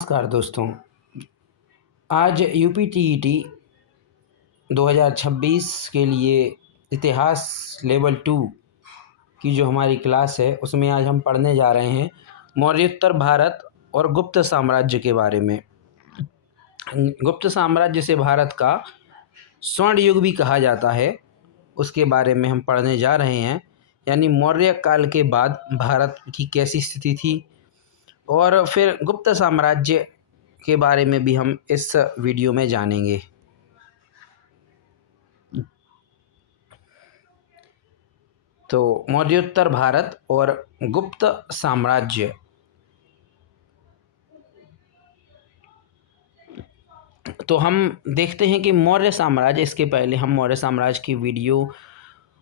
नमस्कार दोस्तों। आज यूपीटीईटी 2026 के लिए इतिहास लेवल 2 की जो हमारी क्लास है उसमें आज हम पढ़ने जा रहे हैं मौर्योत्तर भारत और गुप्त साम्राज्य के बारे में। गुप्त साम्राज्य से भारत का स्वर्ण युग भी कहा जाता है, उसके बारे में हम पढ़ने जा रहे हैं। यानी मौर्य काल के बाद भारत की कैसी स्थिति थी और फिर गुप्त साम्राज्य के बारे में भी हम इस वीडियो में जानेंगे। तो मौर्योत्तर भारत और गुप्त साम्राज्य। तो हम देखते हैं कि मौर्य साम्राज्य, इसके पहले हम मौर्य साम्राज्य की वीडियो,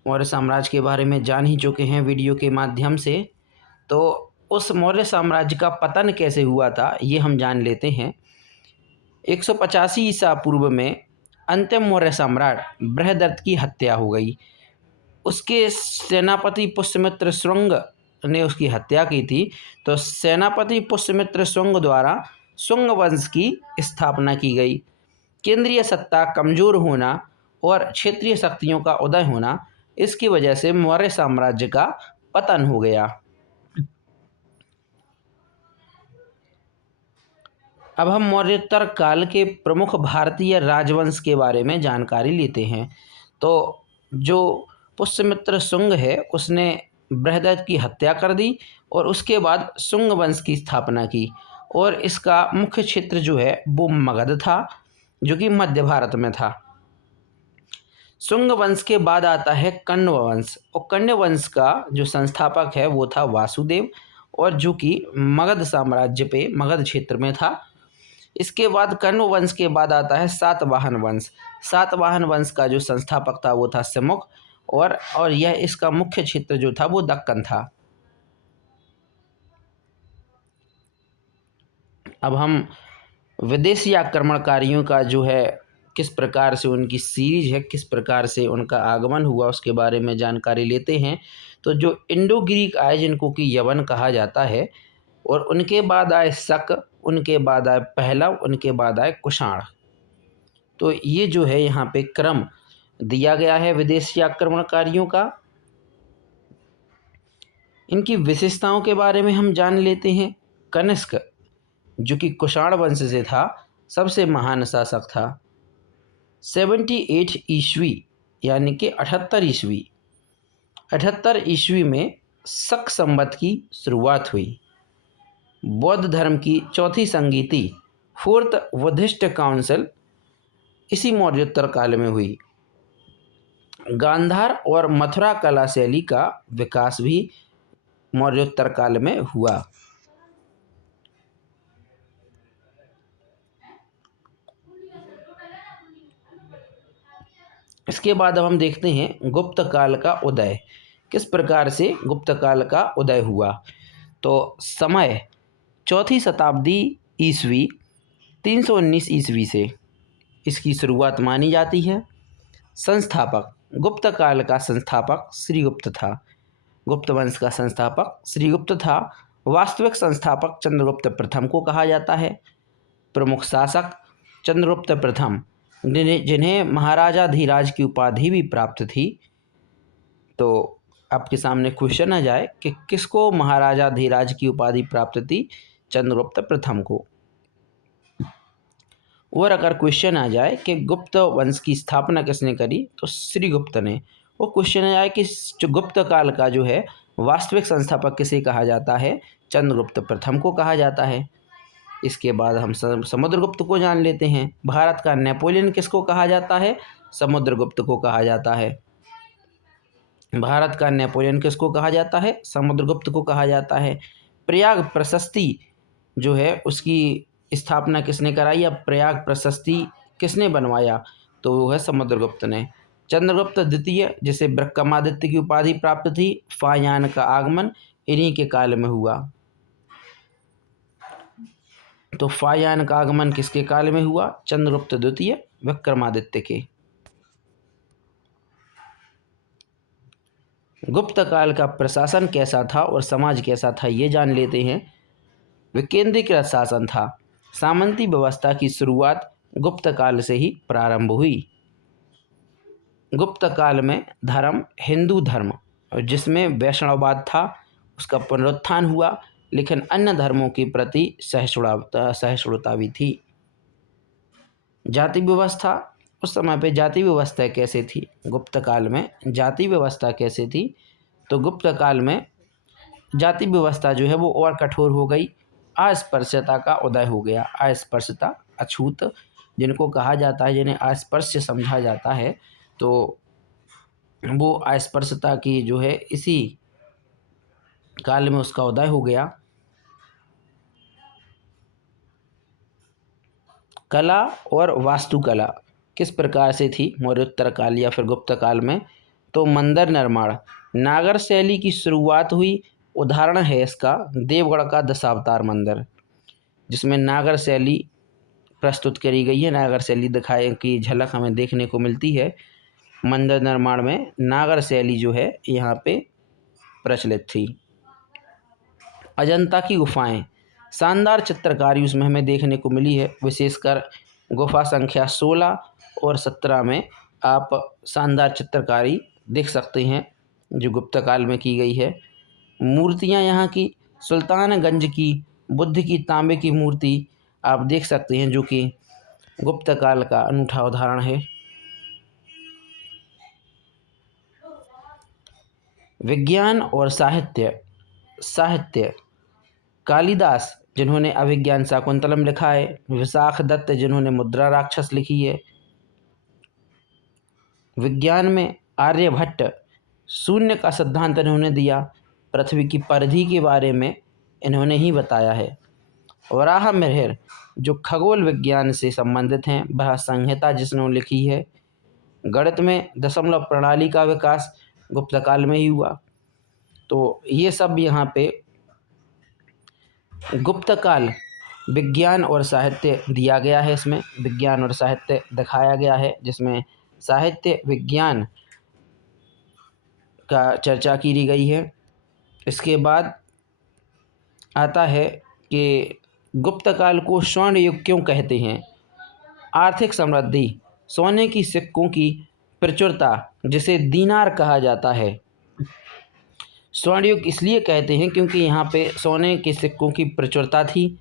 मौर्य साम्राज्य के बारे में जान ही चुके हैं वीडियो के माध्यम से। तो उस मौर्य साम्राज्य का पतन कैसे हुआ था ये हम जान लेते हैं। 185 ईसा पूर्व में अंतिम मौर्य सम्राट बृहदत्त की हत्या हो गई। उसके सेनापति पुष्यमित्र शुंग ने उसकी हत्या की थी। तो सेनापति पुष्यमित्र शुंग द्वारा शुंग वंश की स्थापना की गई। केंद्रीय सत्ता कमजोर होना और क्षेत्रीय शक्तियों का उदय होना, इसकी वजह से मौर्य साम्राज्य का पतन हो गया। अब हम मौर्योत्तर काल के प्रमुख भारतीय राजवंश के बारे में जानकारी लेते हैं। तो जो पुष्यमित्र शुंग है उसने बृहदत्त की हत्या कर दी और उसके बाद शुंग वंश की स्थापना की। और इसका मुख्य क्षेत्र जो है वो मगध था, जो कि मध्य भारत में था। शुंग वंश के बाद आता है कण्व वंश, और कण्व वंश का जो संस्थापक है वो था वासुदेव, और जो कि मगध साम्राज्य पे मगध क्षेत्र में था। इसके बाद कण्व वंश के बाद आता है सातवाहन वंश। सातवाहन वंश का जो संस्थापक था वो था सिमुक, और यह इसका मुख्य क्षेत्र जो था वो दक्कन था। अब हम विदेशी आक्रमणकारियों का जो है किस प्रकार से उनकी सीरीज है, किस प्रकार से उनका आगमन हुआ, उसके बारे में जानकारी लेते हैं। तो जो इंडो ग्रीक आए, जिनको कि यवन कहा जाता है, और उनके बाद आए शक, उनके बाद आए पहलव, उनके बाद आए कुषाण। तो ये जो है यहाँ पे क्रम दिया गया है विदेशी आक्रमणकारियों का। इनकी विशेषताओं के बारे में हम जान लेते हैं। कनिष्क, जो कि कुषाण वंश से था, सबसे महान शासक था। 78 ईस्वी यानी कि 78 ईस्वी 78 ईस्वी में शक संवत की शुरुआत हुई। बौद्ध धर्म की चौथी संगीति, फोर्थ बुद्धिस्ट काउंसिल, इसी मौर्योत्तर काल में हुई। गांधार और मथुरा कला शैली का विकास भी मौर्योत्तर काल में हुआ। इसके बाद अब हम देखते हैं गुप्त काल का उदय, किस प्रकार से गुप्त काल का उदय हुआ। तो समय चौथी शताब्दी ईस्वी 319 ईस्वी से इसकी शुरुआत मानी जाती है। संस्थापक, गुप्त काल का संस्थापक श्रीगुप्त था। गुप्त वंश का संस्थापक श्रीगुप्त था। वास्तविक संस्थापक चंद्रगुप्त प्रथम को कहा जाता है। प्रमुख शासक चंद्रगुप्त प्रथम, जिन्हें महाराजा धीराज की उपाधि भी प्राप्त थी। तो आपके सामने क्वेश्चन आ जाए कि किसको महाराजा धीराज की उपाधि प्राप्त थी? चंद्रगुप्त प्रथम को। और अगर क्वेश्चन आ जाए कि गुप्त वंश की स्थापना किसने करी, तो श्रीगुप्त ने। वो क्वेश्चन आ जाए कि जो गुप्त काल का जो है वास्तविक संस्थापक किसे कहा जाता है? चंद्रगुप्त प्रथम को कहा जाता है। इसके बाद हम समुद्रगुप्त को जान लेते हैं। भारत का नेपोलियन किसको कहा जाता है? समुद्रगुप्त को कहा जाता है। भारत का नेपोलियन किसको कहा जाता है? समुद्रगुप्त को कहा जाता है। प्रयाग प्रशस्ति जो है उसकी स्थापना किसने कराई, या प्रयाग प्रशस्ति किसने बनवाया? तो वो है समुद्रगुप्त ने। चंद्रगुप्त द्वितीय, जिसे विक्रमादित्य की उपाधि प्राप्त थी, फायान का आगमन इन्हीं के काल में हुआ। तो फायान का आगमन किसके काल में हुआ? चंद्रगुप्त द्वितीय विक्रमादित्य के। गुप्त काल का प्रशासन कैसा था और समाज कैसा था ये जान लेते हैं। विकेंद्रीकृत शासन था। सामंती व्यवस्था की शुरुआत गुप्त काल से ही प्रारंभ हुई। गुप्त काल में धर्म हिंदू धर्म जिसमें वैष्णववाद था उसका पुनरुत्थान हुआ, लेकिन अन्य धर्मों के प्रति सहिष्णुता भी थी। जाति व्यवस्था, उस समय पे जाति व्यवस्था कैसे थी? गुप्त काल में जाति व्यवस्था कैसे थी? तो गुप्त काल में जाति व्यवस्था जो है वो और कठोर हो गई। अस्पृश्यता का उदय हो गया। अस्पृश्यता, अछूत जिनको कहा जाता है, जिन्हें अस्पृश्य समझा जाता है, तो वो अस्पृश्यता की जो है इसी काल में उसका उदय हो गया। कला और वास्तुकला किस प्रकार से थी मौर्योत्तर काल या फिर गुप्त काल में? तो मंदिर निर्माण, नागर शैली की शुरुआत हुई। उदाहरण है इसका देवगढ़ का दशावतार मंदिर, जिसमें नागर शैली प्रस्तुत करी गई है। नागर शैली दिखाए की झलक हमें देखने को मिलती है। मंदिर निर्माण में नागर शैली जो है यहाँ पे प्रचलित थी। अजंता की गुफाएं, शानदार चित्रकारी उसमें हमें देखने को मिली है। विशेषकर गुफा संख्या 16 और 17 में आप शानदार चित्रकारी देख सकते हैं जो गुप्त काल में की गई है। मूर्तियां यहाँ की सुल्तानगंज की बुद्ध की तांबे की मूर्ति आप देख सकते हैं, जो कि गुप्त काल का अनूठा उदाहरण है। विज्ञान और साहित्य कालिदास जिन्होंने अभिज्ञान शाकुंतलम लिखा है, विशाख दत्त जिन्होंने मुद्रा राक्षस लिखी है। विज्ञान में आर्यभट्ट शून्य का सिद्धांत इन्होंने दिया, पृथ्वी की परिधि के बारे में इन्होंने ही बताया है। वराह मिहिर जो खगोल विज्ञान से संबंधित हैं, वह संहिता जिसने लिखी है। गणित में दशमलव प्रणाली का विकास गुप्त काल में ही हुआ। तो ये सब यहाँ पे गुप्त काल विज्ञान और साहित्य दिया गया है। इसमें विज्ञान और साहित्य दिखाया गया है, जिसमें साहित्य विज्ञान का चर्चा की गई है। इसके बाद आता है कि गुप्त काल को स्वर्ण युग क्यों कहते हैं? आर्थिक समृद्धि, सोने की सिक्कों की प्रचुरता जिसे दीनार कहा जाता है। स्वर्ण युग इसलिए कहते हैं क्योंकि यहाँ पे सोने के सिक्कों की प्रचुरता थी,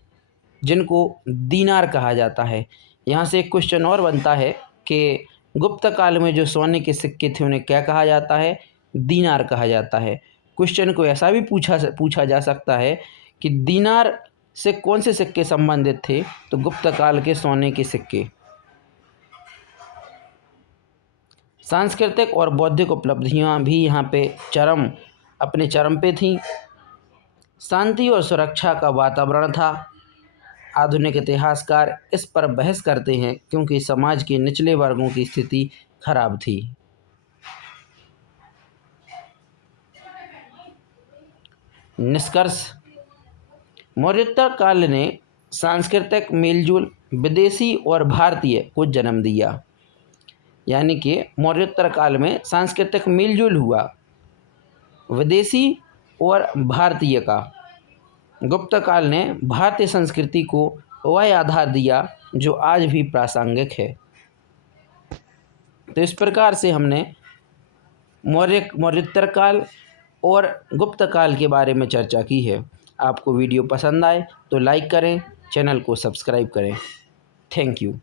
जिनको दीनार कहा जाता है। यहाँ से एक क्वेश्चन और बनता है कि गुप्त काल में जो सोने के सिक्के थे उन्हें क्या कहा जाता है? दीनार कहा जाता है। क्वेश्चन को ऐसा भी पूछा जा सकता है कि दीनार से कौन से सिक्के संबंधित थे? तो गुप्त काल के सोने के सिक्के। सांस्कृतिक और बौद्धिक उपलब्धियां भी यहाँ पे अपने चरम पे थीं। शांति और सुरक्षा का वातावरण था। आधुनिक इतिहासकार इस पर बहस करते हैं क्योंकि समाज के निचले वर्गों की स्थिति खराब थी। निष्कर्ष, मौर्योत्तर काल ने सांस्कृतिक मेलजोल विदेशी और भारतीय को जन्म दिया। यानी कि मौर्योत्तर काल में सांस्कृतिक मेलजोल हुआ विदेशी और भारतीय का। गुप्त काल ने भारतीय संस्कृति को वह आधार दिया जो आज भी प्रासंगिक है। तो इस प्रकार से हमने मौर्योत्तर काल और गुप्त काल के बारे में चर्चा की है। आपको वीडियो पसंद आए तो लाइक करें, चैनल को सब्सक्राइब करें। Thank you.